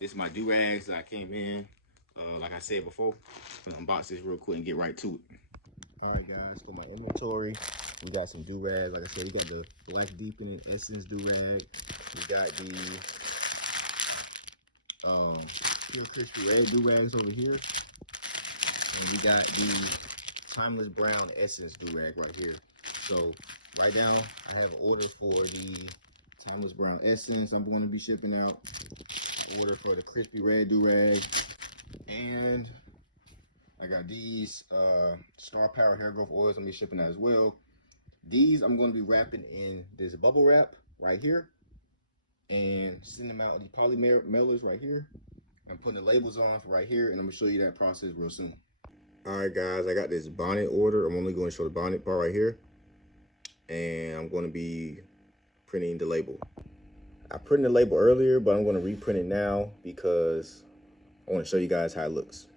This is my durags that I came in. Like I said before, I'm gonna unbox this real quick and get right to it. All right, guys, for my inventory, we got some durags. Like I said, we got the Black Deepening Essence Durag. We got the Crispy Red Durags over here, and we got the Timeless Brown Essence Durag right here. So right now, I have an order for the Timeless Brown Essence I'm going to be shipping out. Order for the Crispy Red Durag, and I got these Star Power Hair Growth Oils. I'm going to be shipping that as well. These I'm going to be wrapping in this bubble wrap right here and sending them out in poly mailers right here. I'm putting the labels on right here, and I'm going to show you that process real soon. All right, guys, I got this bonnet order. I'm only going to show the bonnet part right here, and I'm going to be printing the label. I printed the label earlier, but I'm going to reprint it now because I want to show you guys how it looks.